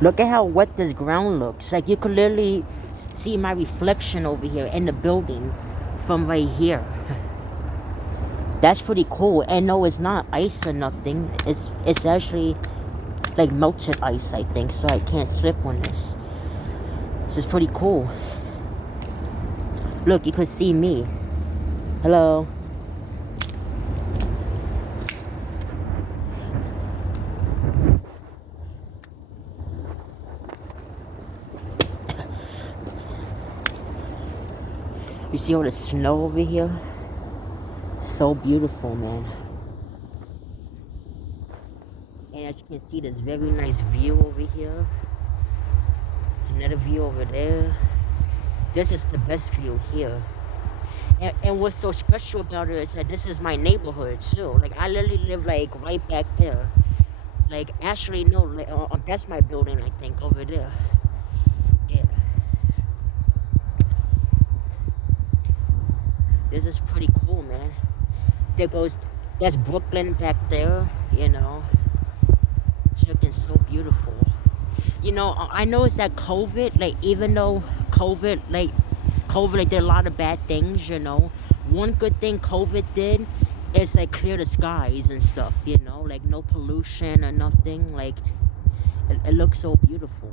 Look at how wet this ground looks. Like you could literally see my reflection over here in the building from right here. That's pretty cool. And no, it's not ice or nothing. It's actually like melted ice, I think, so I can't slip on this. This is pretty cool. Look, you could see me. Hello. You see all the snow over here? So beautiful, man. And as you can see, there's very nice view over here. There's another view over there. This is the best view here. And what's so special about it is that this is my neighborhood too. Like I literally live like right back there. Like actually no, like, that's my building I think over there. Yeah. This is pretty cool, man. There goes, that's Brooklyn back there. You know, it's looking so beautiful. You know, I noticed that COVID, like even though COVID, like did a lot of bad things. You know, one good thing COVID did is like clear the skies and stuff. You know, like no pollution or nothing. Like it looks so beautiful.